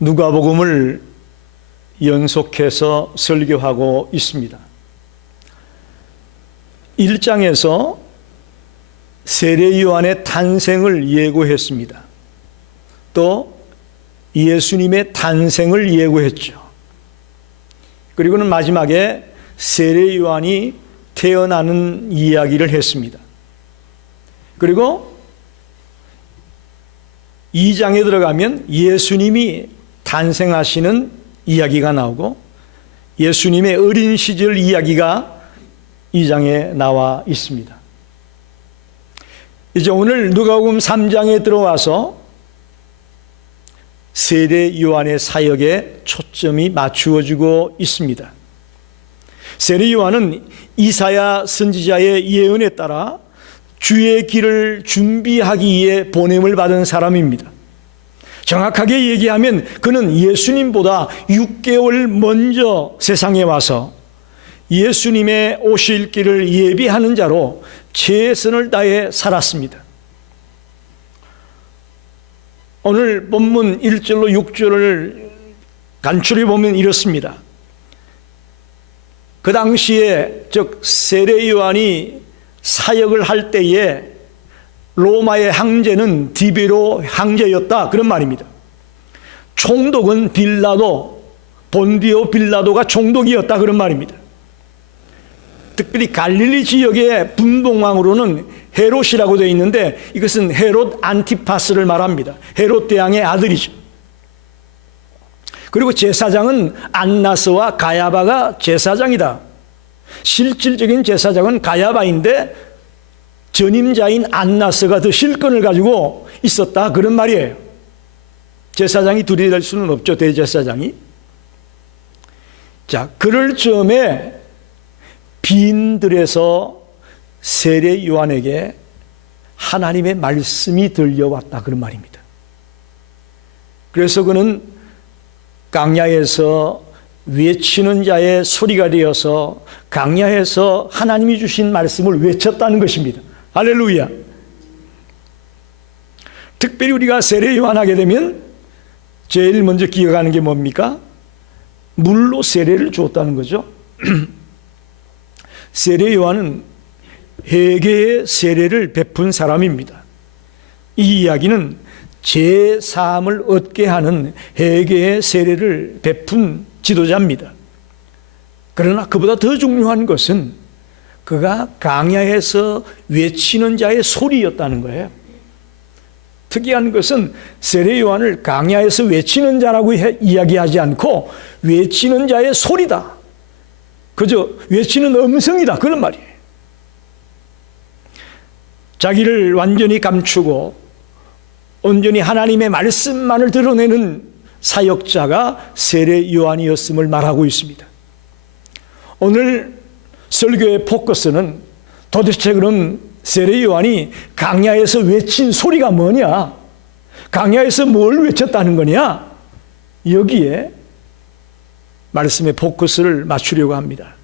누가복음을 연속해서 설교하고 있습니다. 1장에서 세례 요한의 탄생을 예고했습니다. 또 예수님의 탄생을 예고했죠. 그리고는 마지막에 세례 요한이 태어나는 이야기를 했습니다. 그리고 2장에 들어가면 예수님이 탄생하시는 이야기가 나오고 예수님의 어린 시절 이야기가 2장에 나와 있습니다. 이제 오늘 누가복음 3장에 들어와서 세례 요한의 사역에 초점이 맞추어지고 있습니다. 세례 요한은 이사야 선지자의 예언에 따라 주의 길을 준비하기 위해 보냄을 받은 사람입니다. 정확하게 얘기하면 그는 예수님보다 6개월 먼저 세상에 와서 예수님의 오실 길을 예비하는 자로 최선을 다해 살았습니다. 오늘 본문 1절로 6절을 간추려 보면 이렇습니다. 그 당시에 즉 세례 요한이 사역을 할 때에 로마의 황제는 디베로 황제였다, 그런 말입니다. 총독은 빌라도, 본디오 빌라도가 총독이었다, 그런 말입니다. 특별히 갈릴리 지역의 분봉왕으로는 헤롯이라고 되어 있는데 이것은 헤롯 안티파스를 말합니다. 헤롯 대왕의 아들이죠. 그리고 제사장은 안나스와 가야바가 제사장이다. 실질적인 제사장은 가야바인데 전임자인 안나스가 더 실권을 가지고 있었다, 그런 말이에요. 제사장이 둘이 될 수는 없죠, 대제사장이. 자, 그럴 즈음에 빈들에서 세례 요한에게 하나님의 말씀이 들려왔다, 그런 말입니다. 그래서 그는 강야에서 외치는 자의 소리가 되어서 강야에서 하나님이 주신 말씀을 외쳤다는 것입니다. 할렐루야. 특별히 우리가 세례 요한하게 되면 제일 먼저 기억하는 게 뭡니까? 물로 세례를 주었다는 거죠. 세례 요한은 회개의 세례를 베푼 사람입니다. 이 이야기는 제사함을 얻게 하는 회개의 세례를 베푼 지도자입니다. 그러나 그보다 더 중요한 것은 그가 강야에서 외치는 자의 소리였다는 거예요. 특이한 것은 세례 요한을 강야에서 외치는 자라고 이야기하지 않고 외치는 자의 소리다, 그저 외치는 음성이다, 그런 말이에요. 자기를 완전히 감추고 온전히 하나님의 말씀만을 드러내는 사역자가 세례 요한이었음을 말하고 있습니다. 오늘 설교의 포커스는 도대체 그럼 세례 요한이 강야에서 외친 소리가 뭐냐? 강야에서 뭘 외쳤다는 거냐? 여기에 말씀의 포커스를 맞추려고 합니다.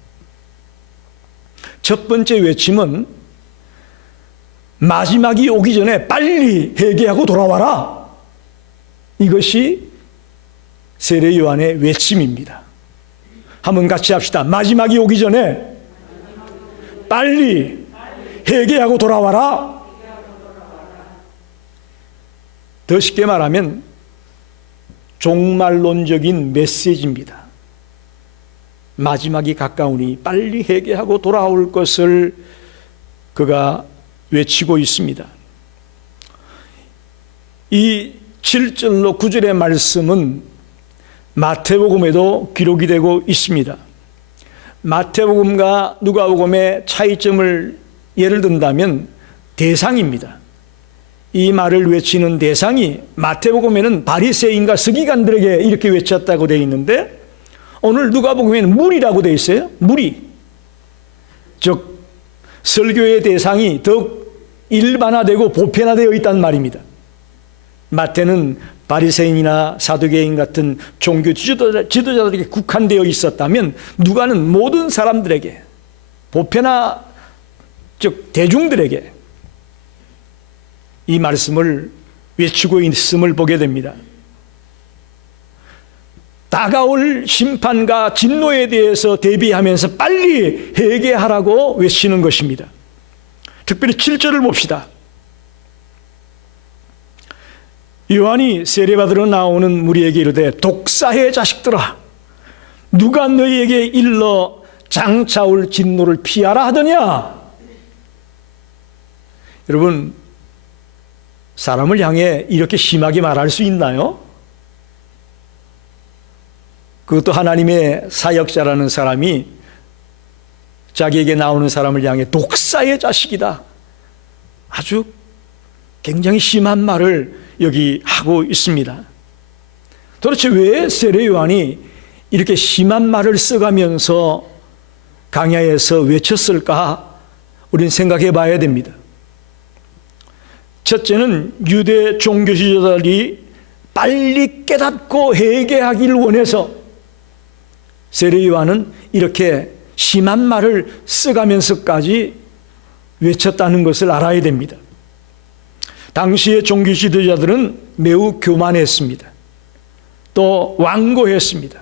첫 번째 외침은 마지막이 오기 전에 빨리 회개하고 돌아와라. 이것이 세례 요한의 외침입니다. 한번 같이 합시다. 마지막이 오기 전에 빨리 회개하고 돌아와라. 더 쉽게 말하면 종말론적인 메시지입니다. 마지막이 가까우니 빨리 회개하고 돌아올 것을 그가 외치고 있습니다. 이 7절로 9절의 말씀은 마태복음에도 기록이 되고 있습니다. 마태복음과 누가복음의 차이점을 예를 든다면 대상입니다. 이 말을 외치는 대상이 마태복음에는 바리새인과 서기관들에게 이렇게 외쳤다고 되어 있는데 오늘 누가복음에는 무리라고 되어 있어요. 무리. 즉 설교의 대상이 더욱 일반화되고 보편화되어 있다는 말입니다. 마태는 바리새인이나 사두개인 같은 종교 지도자들에게 국한되어 있었다면 누가는 모든 사람들에게 보편화, 즉 대중들에게 이 말씀을 외치고 있음을 보게 됩니다. 다가올 심판과 진노에 대해서 대비하면서 빨리 회개하라고 외치는 것입니다. 특별히 7절을 봅시다. 요한이 세례받으러 나오는 무리에게 이르되 독사의 자식들아, 누가 너희에게 일러 장차 올 진노를 피하라 하더냐? 여러분, 사람을 향해 이렇게 심하게 말할 수 있나요? 그것도 하나님의 사역자라는 사람이 자기에게 나오는 사람을 향해 독사의 자식이다, 아주 굉장히 심한 말을 여기 하고 있습니다. 도대체 왜 세례 요한이 이렇게 심한 말을 써가면서 강야에서 외쳤을까? 우린 생각해 봐야 됩니다. 첫째는 유대 종교 지도자들이 빨리 깨닫고 회개하기를 원해서 세례 요한은 이렇게 심한 말을 써가면서까지 외쳤다는 것을 알아야 됩니다. 당시의 종교 지도자들은 매우 교만했습니다. 또 완고했습니다.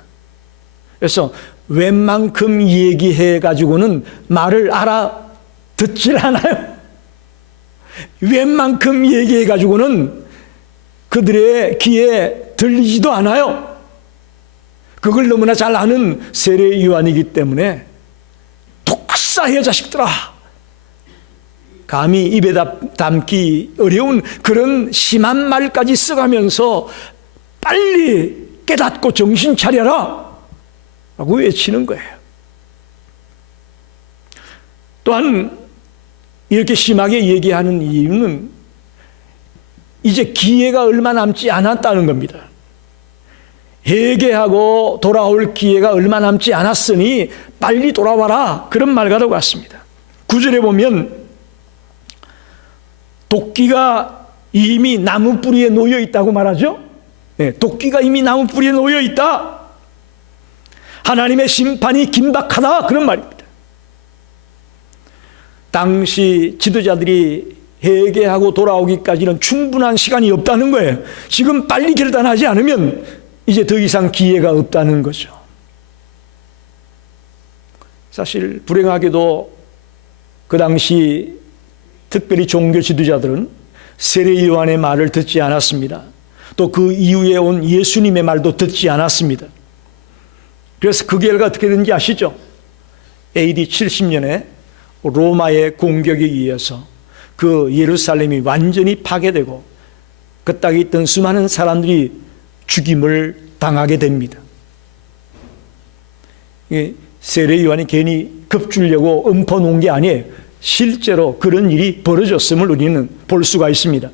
그래서 웬만큼 얘기해 가지고는 말을 알아듣질 않아요. 웬만큼 얘기해 가지고는 그들의 귀에 들리지도 않아요. 그걸 너무나 잘 아는 세례 요한이기 때문에 독사의 자식들아, 감히 입에 담기 어려운 그런 심한 말까지 써가면서 빨리 깨닫고 정신 차려라 라고 외치는 거예요. 또한 이렇게 심하게 얘기하는 이유는 이제 기회가 얼마 남지 않았다는 겁니다. 회개하고 돌아올 기회가 얼마 남지 않았으니 빨리 돌아와라, 그런 말과도 같습니다. 9절에 보면 도끼가 이미 나무 뿌리에 놓여 있다고 말하죠. 네, 도끼가 이미 나무 뿌리에 놓여 있다, 하나님의 심판이 긴박하다, 그런 말입니다. 당시 지도자들이 회개하고 돌아오기까지는 충분한 시간이 없다는 거예요. 지금 빨리 결단하지 않으면 이제 더 이상 기회가 없다는 거죠. 사실 불행하게도 그 당시 특별히 종교 지도자들은 세례 요한의 말을 듣지 않았습니다. 또 그 이후에 온 예수님의 말도 듣지 않았습니다. 그래서 그 결과 어떻게 된지 아시죠? AD 70년에 로마의 공격에 의해서 그 예루살렘이 완전히 파괴되고 그 땅에 있던 수많은 사람들이 죽임을 당하게 됩니다. 세례 요한이 괜히 겁주려고 읊어놓은 게 아니에요. 실제로 그런 일이 벌어졌음을 우리는 볼 수가 있습니다.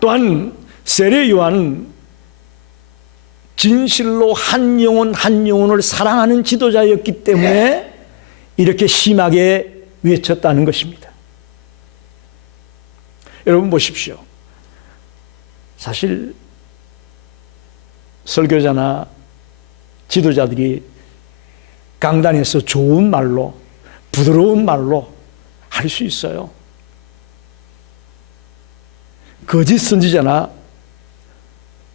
또한 세례 요한은 진실로 한 영혼 한 영혼을 사랑하는 지도자였기 때문에 이렇게 심하게 외쳤다는 것입니다. 여러분 보십시오. 사실 설교자나 지도자들이 강단에서 좋은 말로, 부드러운 말로 할 수 있어요. 거짓 선지자나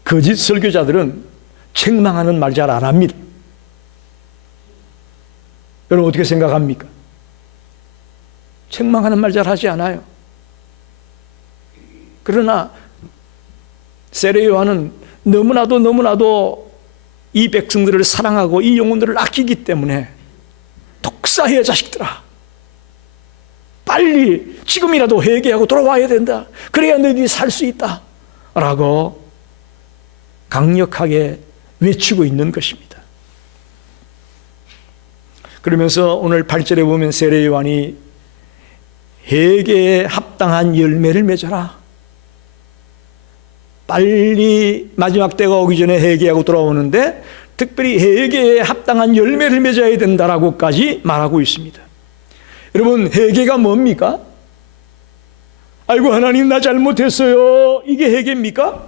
거짓 설교자들은 책망하는 말 잘 안 합니다. 여러분 어떻게 생각합니까? 책망하는 말 잘 하지 않아요. 그러나 세례 요한은 너무나도 이 백성들을 사랑하고 이 영혼들을 아끼기 때문에 독사의 자식들아, 빨리 지금이라도 회개하고 돌아와야 된다. 그래야 너희들이 살 수 있다 라고 강력하게 외치고 있는 것입니다. 그러면서 오늘 8절에 보면 세례 요한이 회개에 합당한 열매를 맺어라, 빨리 마지막 때가 오기 전에 회개하고 돌아오는데 특별히 회개에 합당한 열매를 맺어야 된다라고까지 말하고 있습니다. 여러분, 회개가 뭡니까? 아이고 하나님 나 잘못했어요, 이게 회개입니까?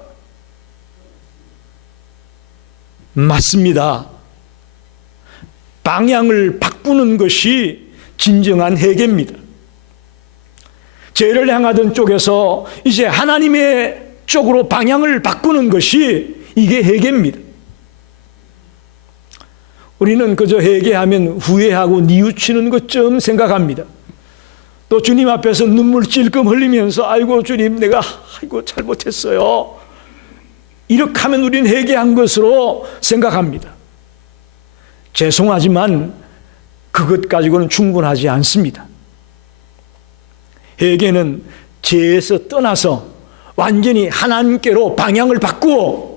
맞습니다. 방향을 바꾸는 것이 진정한 회개입니다. 죄를 향하던 쪽에서 이제 하나님의 쪽으로 방향을 바꾸는 것이 이게 회개입니다. 우리는 그저 회개하면 후회하고 뉘우치는 것쯤 생각합니다. 또 주님 앞에서 눈물 찔끔 흘리면서 아이고 주님 내가 아이고 잘못했어요. 이렇게 하면 우리는 회개한 것으로 생각합니다. 죄송하지만 그것 가지고는 충분하지 않습니다. 회개는 죄에서 떠나서 완전히 하나님께로 방향을 바꾸어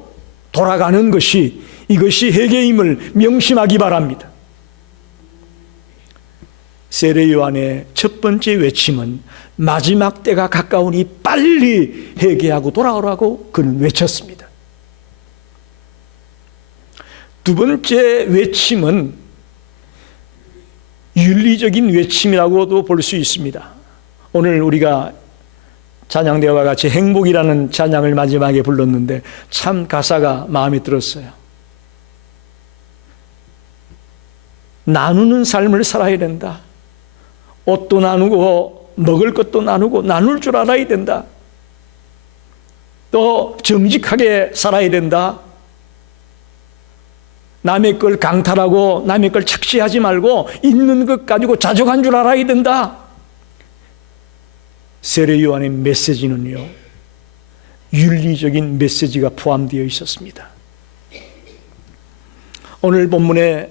돌아가는 것이 이것이 회개임을 명심하기 바랍니다. 세례 요한의 첫 번째 외침은 마지막 때가 가까우니 빨리 회개하고 돌아오라고 그는 외쳤습니다. 두 번째 외침은 윤리적인 외침이라고도 볼 수 있습니다. 오늘 우리가 찬양대와 같이 행복이라는 찬양을 마지막에 불렀는데 참 가사가 마음에 들었어요. 나누는 삶을 살아야 된다. 옷도 나누고 먹을 것도 나누고 나눌 줄 알아야 된다. 또 정직하게 살아야 된다. 남의 걸 강탈하고 남의 걸 착취하지 말고 있는 것 가지고 자족한 줄 알아야 된다. 세례 요한의 메시지는요, 윤리적인 메시지가 포함되어 있었습니다. 오늘 본문에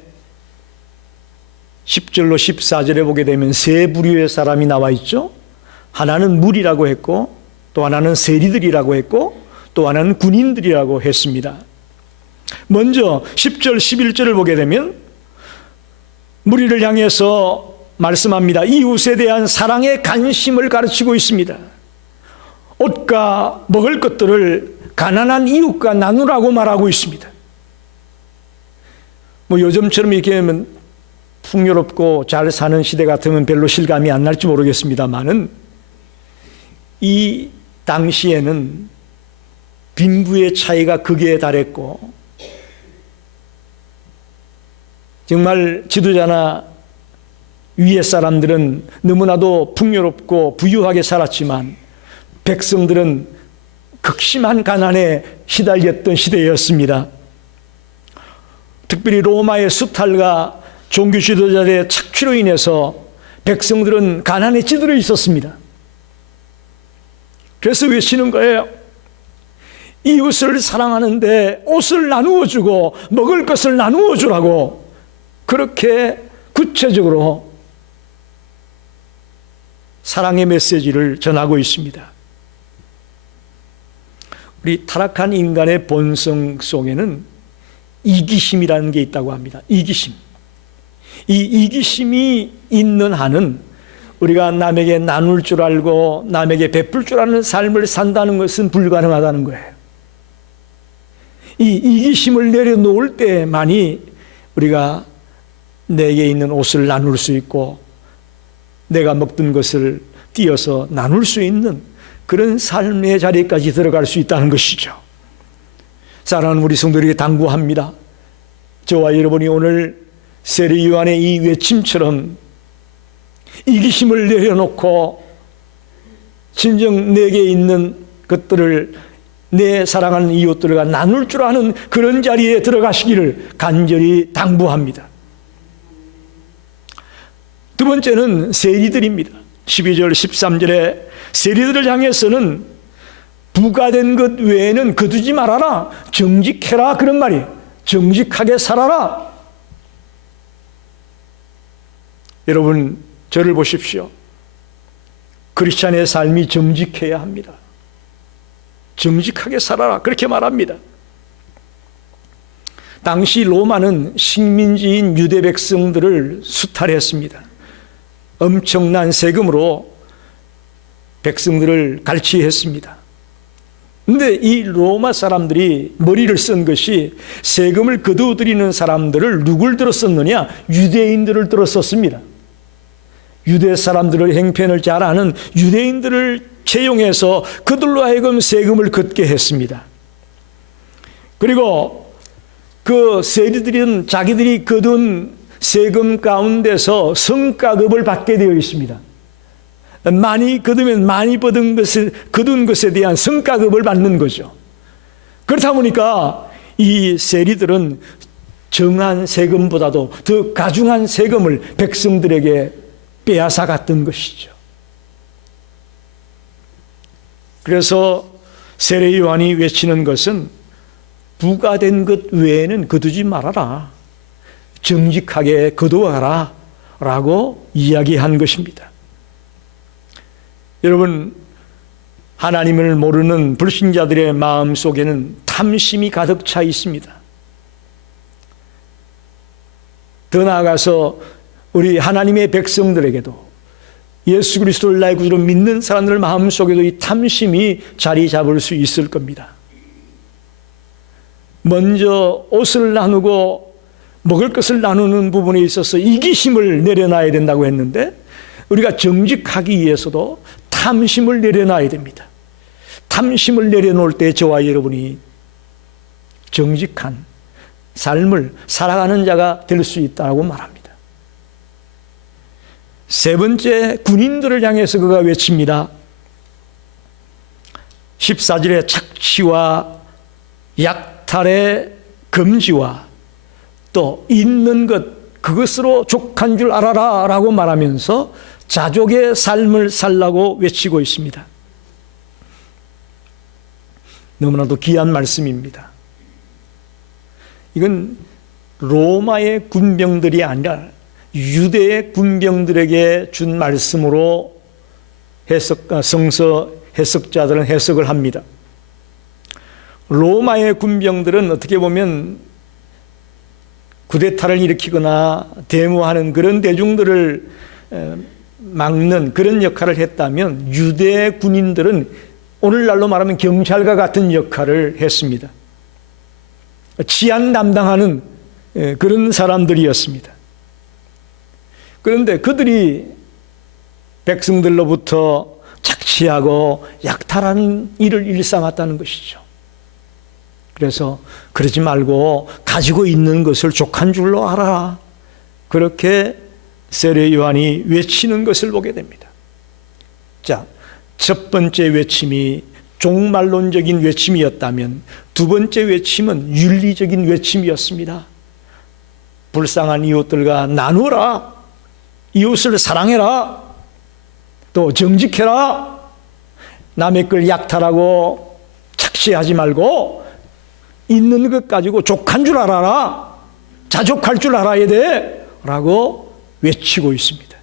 10절로 14절에 보게 되면 세 부류의 사람이 나와 있죠. 하나는 무리라고 했고, 또 하나는 세리들이라고 했고, 또 하나는 군인들이라고 했습니다. 먼저 10절 11절을 보게 되면 무리를 향해서 말씀합니다. 이웃에 대한 사랑의 관심을 가르치고 있습니다. 옷과 먹을 것들을 가난한 이웃과 나누라고 말하고 있습니다. 뭐 요즘처럼 이렇게 하면 풍요롭고 잘 사는 시대 같으면 별로 실감이 안 날지 모르겠습니다만은 이 당시에는 빈부의 차이가 극에 달했고 정말 지도자나 위에 사람들은 너무나도 풍요롭고 부유하게 살았지만 백성들은 극심한 가난에 시달렸던 시대였습니다. 특별히 로마의 수탈과 종교 지도자들의 착취로 인해서 백성들은 가난에 찌들어 있었습니다. 그래서 외치는 거예요. 이웃을 사랑하는데 옷을 나누어 주고 먹을 것을 나누어 주라고 그렇게 구체적으로 사랑의 메시지를 전하고 있습니다. 우리 타락한 인간의 본성 속에는 이기심이라는 게 있다고 합니다. 이기심. 이 이기심이 있는 한은 우리가 남에게 나눌 줄 알고 남에게 베풀 줄 아는 삶을 산다는 것은 불가능하다는 거예요. 이 이기심을 내려놓을 때만이 우리가 내게 있는 옷을 나눌 수 있고 내가 먹던 것을 띄어서 나눌 수 있는 그런 삶의 자리까지 들어갈 수 있다는 것이죠. 사랑하는 우리 성도들에게 당부합니다. 저와 여러분이 오늘 세례 요한의 이 외침처럼 이기심을 내려놓고 진정 내게 있는 것들을 내 사랑하는 이웃들과 나눌 줄 아는 그런 자리에 들어가시기를 간절히 당부합니다. 두 번째는 세리들입니다. 12절 13절에 세리들을 향해서는 부과된 것 외에는 거두지 말아라, 정직해라, 그런 말이에요. 정직하게 살아라. 여러분 저를 보십시오. 크리스찬의 삶이 정직해야 합니다. 정직하게 살아라 그렇게 말합니다. 당시 로마는 식민지인 유대 백성들을 수탈했습니다. 엄청난 세금으로 백성들을 갈취했습니다. 그런데 이 로마 사람들이 머리를 쓴 것이 세금을 거두어들이는 사람들을 누굴 들었었느냐? 유대인들을 들었었습니다. 유대 사람들의 행편을 잘 아는 유대인들을 채용해서 그들로 하여금 세금을 걷게 했습니다. 그리고 그 세리들은 자기들이 거둔 세금 가운데서 성과급을 받게 되어 있습니다. 많이 거두면 많이 거둔 것에 대한 성과급을 받는 거죠. 그렇다 보니까 이 세리들은 정한 세금보다도 더 가중한 세금을 백성들에게 빼앗아 갔던 것이죠. 그래서 세례 요한이 외치는 것은 부과된 것 외에는 거두지 말아라. 정직하게 거두어가라. 라고 이야기한 것입니다. 여러분, 하나님을 모르는 불신자들의 마음 속에는 탐심이 가득 차 있습니다. 더 나아가서 우리 하나님의 백성들에게도 예수 그리스도를 나의 구주로 믿는 사람들 마음 속에도 이 탐심이 자리 잡을 수 있을 겁니다. 먼저 옷을 나누고 먹을 것을 나누는 부분에 있어서 이기심을 내려놔야 된다고 했는데, 우리가 정직하기 위해서도 탐심을 내려놔야 됩니다. 탐심을 내려놓을 때 저와 여러분이 정직한 삶을 살아가는 자가 될 수 있다고 말합니다. 세 번째, 군인들을 향해서 그가 외칩니다. 14절에 착취와 약탈의 금지와 또 있는 것, 그것으로 족한 줄 알아라 라고 말하면서 자족의 삶을 살라고 외치고 있습니다. 너무나도 귀한 말씀입니다. 이건 로마의 군병들이 아니라 유대의 군병들에게 준 말씀으로 성서 해석자들은 해석을 합니다. 로마의 군병들은 어떻게 보면 쿠데타를 일으키거나 데모하는 그런 대중들을 막는 그런 역할을 했다면, 유대 군인들은 오늘날로 말하면 경찰과 같은 역할을 했습니다. 치안 담당하는 그런 사람들이었습니다. 그런데 그들이 백성들로부터 착취하고 약탈하는 일을 일삼았다는 것이죠. 그래서 그러지 말고 가지고 있는 것을 족한 줄로 알아라. 그렇게 세례 요한이 외치는 것을 보게 됩니다. 자, 첫 번째 외침이 종말론적인 외침이었다면 두 번째 외침은 윤리적인 외침이었습니다. 불쌍한 이웃들과 나누라. 이웃을 사랑해라. 또 정직해라. 남의 걸 약탈하고 착취하지 말고 있는 것 가지고 족한 줄 알아라. 자족할 줄 알아야 돼. 라고 외치고 있습니다.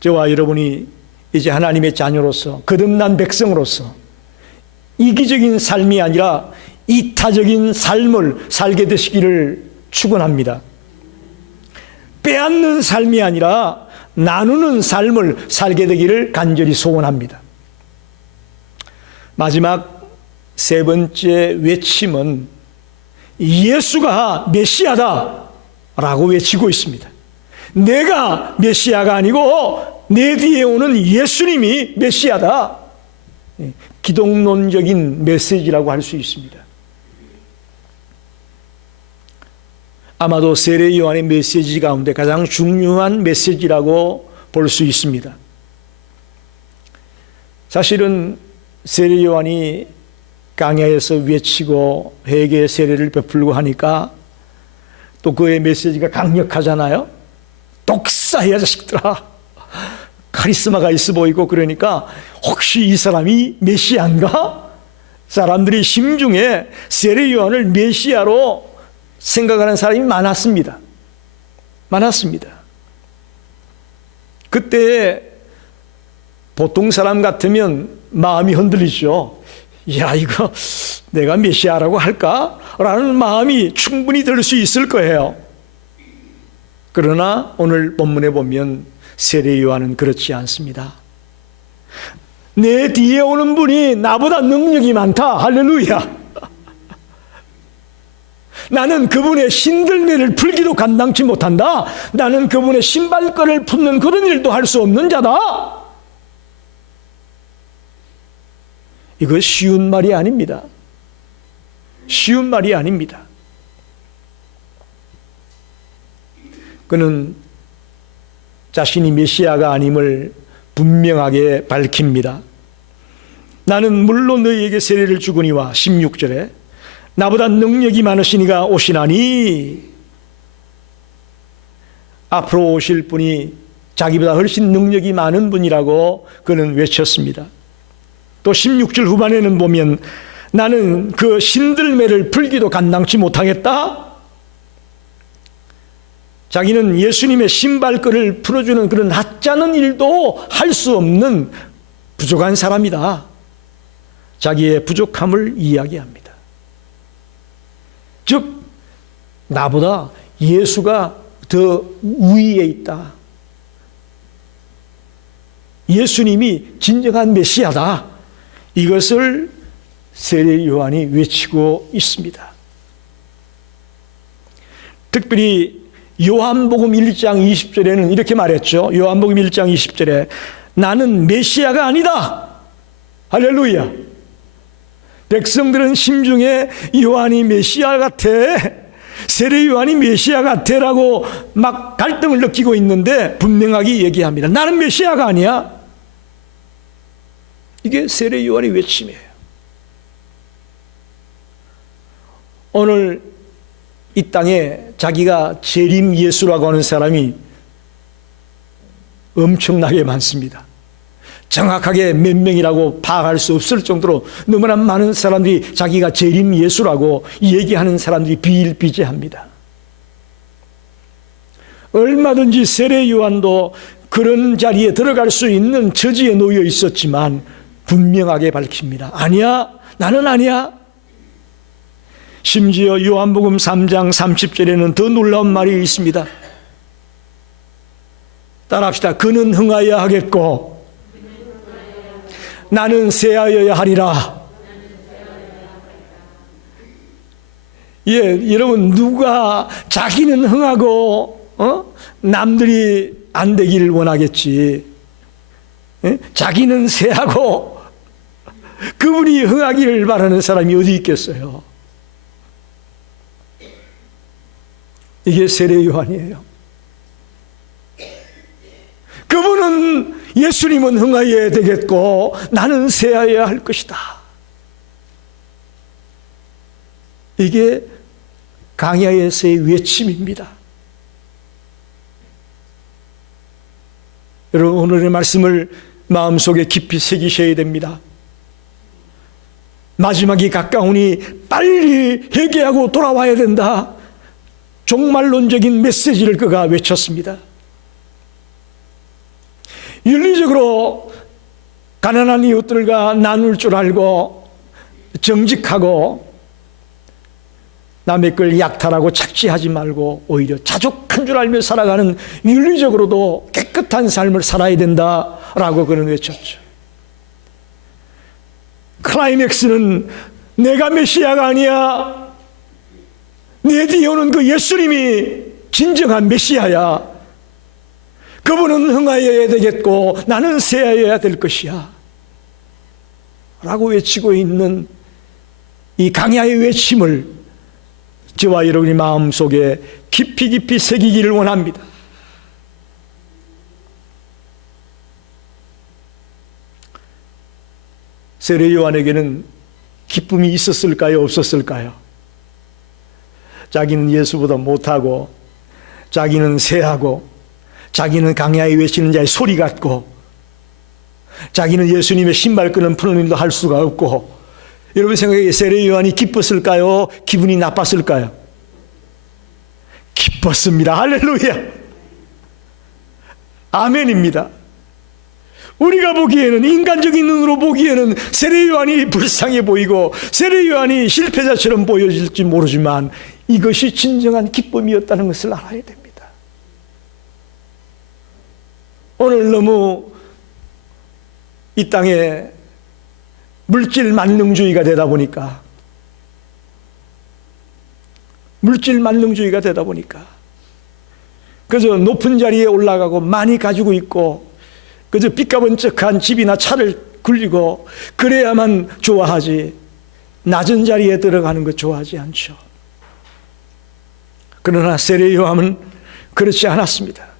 저와 여러분이 이제 하나님의 자녀로서, 거듭난 백성으로서 이기적인 삶이 아니라 이타적인 삶을 살게 되시기를 축원합니다. 빼앗는 삶이 아니라 나누는 삶을 살게 되기를 간절히 소원합니다. 마지막 세 번째 외침은 예수가 메시아다 라고 외치고 있습니다. 내가 메시아가 아니고 내 뒤에 오는 예수님이 메시아다. 기독론적인 메시지라고 할 수 있습니다. 아마도 세례 요한의 메시지 가운데 가장 중요한 메시지라고 볼 수 있습니다. 사실은 세례 요한이 강야에서 외치고 회개 세례를 베풀고 하니까 또 그의 메시지가 강력하잖아요. 독사해 자식들아. 카리스마가 있어 보이고 그러니까 혹시 이 사람이 메시아인가? 사람들이 심중에 세례 요한을 메시아로 생각하는 사람이 많았습니다. 많았습니다. 그때 보통 사람 같으면 마음이 흔들리죠. 야, 이거 내가 메시아라고 할까? 라는 마음이 충분히 들 수 있을 거예요. 그러나 오늘 본문에 보면 세례 요한은 그렇지 않습니다. 내 뒤에 오는 분이 나보다 능력이 많다. 할렐루야. 나는 그분의 신들매를 풀기도 감당치 못한다. 나는 그분의 신발끈을 풀는 그런 일도 할 수 없는 자다. 이거 쉬운 말이 아닙니다. 쉬운 말이 아닙니다. 그는 자신이 메시아가 아님을 분명하게 밝힙니다. 나는 물론 너희에게 세례를 주거니와 16절에 나보다 능력이 많으시니가 오시나니, 앞으로 오실 분이 자기보다 훨씬 능력이 많은 분이라고 그는 외쳤습니다. 또 16절 후반에는 보면 나는 그 신들매를 풀기도 감당치 못하겠다. 자기는 예수님의 신발끈을 풀어주는 그런 하찮은 일도 할 수 없는 부족한 사람이다. 자기의 부족함을 이야기합니다. 즉 나보다 예수가 더 위에 있다. 예수님이 진정한 메시아다. 이것을 세례 요한이 외치고 있습니다. 특별히 요한복음 1장 20절에는 이렇게 말했죠. 요한복음 1장 20절에 나는 메시아가 아니다. 할렐루야. 백성들은 심중에 요한이 메시아 같아, 세례 요한이 메시아 같아라고 막 갈등을 느끼고 있는데 분명하게 얘기합니다. 나는 메시아가 아니야. 이게 세례 요한의 외침이에요. 오늘 이 땅에 자기가 재림 예수라고 하는 사람이 엄청나게 많습니다. 정확하게 몇 명이라고 파악할 수 없을 정도로 너무나 많은 사람들이 자기가 재림 예수라고 얘기하는 사람들이 비일비재합니다. 얼마든지 세례 요한도 그런 자리에 들어갈 수 있는 처지에 놓여 있었지만 분명하게 밝힙니다. 아니야, 나는 아니야. 심지어 요한복음 3장 30절에는 더 놀라운 말이 있습니다. 따라합시다. 그는 흥하여야 하겠고 나는 쇠하여야 하리라. 예, 여러분, 누가 자기는 흥하고 남들이 안 되기를 원하겠지. 예? 자기는 쇠하고 그분이 흥하기를 바라는 사람이 어디 있겠어요? 이게 세례 요한이에요. 그분은 예수님은 흥하여야 되겠고 나는 쇠하여야 할 것이다. 이게 강야에서의 외침입니다. 여러분, 오늘의 말씀을 마음속에 깊이 새기셔야 됩니다. 마지막이 가까우니 빨리 회개하고 돌아와야 된다. 종말론적인 메시지를 그가 외쳤습니다. 윤리적으로 가난한 이웃들과 나눌 줄 알고 정직하고 남의 걸 약탈하고 착취하지 말고 오히려 자족한 줄 알며 살아가는 윤리적으로도 깨끗한 삶을 살아야 된다라고 그는 외쳤죠. 클라이맥스는 내가 메시아가 아니야. 내 뒤에 오는 그 예수님이 진정한 메시아야. 그분은 흥하여야 되겠고 나는 쇠하여야 될 것이야 라고 외치고 있는 이 강야의 외침을 저와 여러분이 마음속에 깊이 깊이 새기기를 원합니다. 세례 요한에게는 기쁨이 있었을까요? 없었을까요? 자기는 예수보다 못하고 자기는 쇠하고 자기는 강야에 외치는 자의 소리 같고 자기는 예수님의 신발끈을 푸는 일도 할 수가 없고, 여러분 생각에 세례 요한이 기뻤을까요? 기분이 나빴을까요? 기뻤습니다. 할렐루야. 아멘입니다. 우리가 보기에는, 인간적인 눈으로 보기에는 세례 요한이 불쌍해 보이고 세례 요한이 실패자처럼 보여질지 모르지만 이것이 진정한 기쁨이었다는 것을 알아야 됩니다. 오늘 너무 이 땅에 물질 만능주의가 되다 보니까 그저 높은 자리에 올라가고 많이 가지고 있고 그저 삐까번쩍한 집이나 차를 굴리고 그래야만 좋아하지 낮은 자리에 들어가는 것 좋아하지 않죠. 그러나 세례 요한은 그렇지 않았습니다.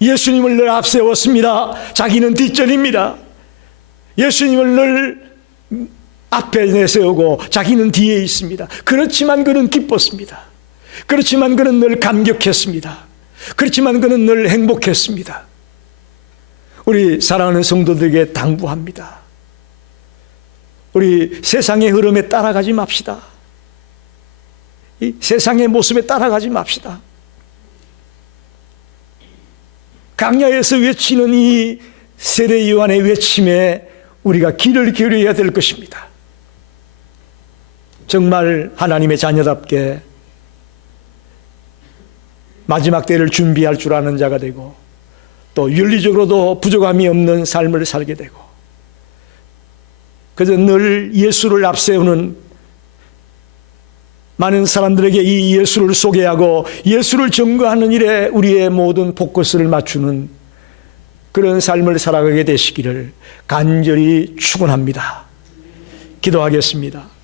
예수님을 늘 앞세웠습니다. 자기는 뒷전입니다. 예수님을 늘 앞에 내세우고 자기는 뒤에 있습니다. 그렇지만 그는 기뻤습니다. 그렇지만 그는 늘 감격했습니다. 그렇지만 그는 늘 행복했습니다. 우리 사랑하는 성도들에게 당부합니다. 우리 세상의 흐름에 따라가지 맙시다. 이 세상의 모습에 따라가지 맙시다. 강야에서 외치는 이 세례 요한의 외침에 우리가 귀를 기울여야 될 것입니다. 정말 하나님의 자녀답게 마지막 때를 준비할 줄 아는 자가 되고 또 윤리적으로도 부족함이 없는 삶을 살게 되고 그래서 늘 예수를 앞세우는 많은 사람들에게 이 예수를 소개하고 예수를 증거하는 일에 우리의 모든 포커스를 맞추는 그런 삶을 살아가게 되시기를 간절히 축원합니다. 기도하겠습니다.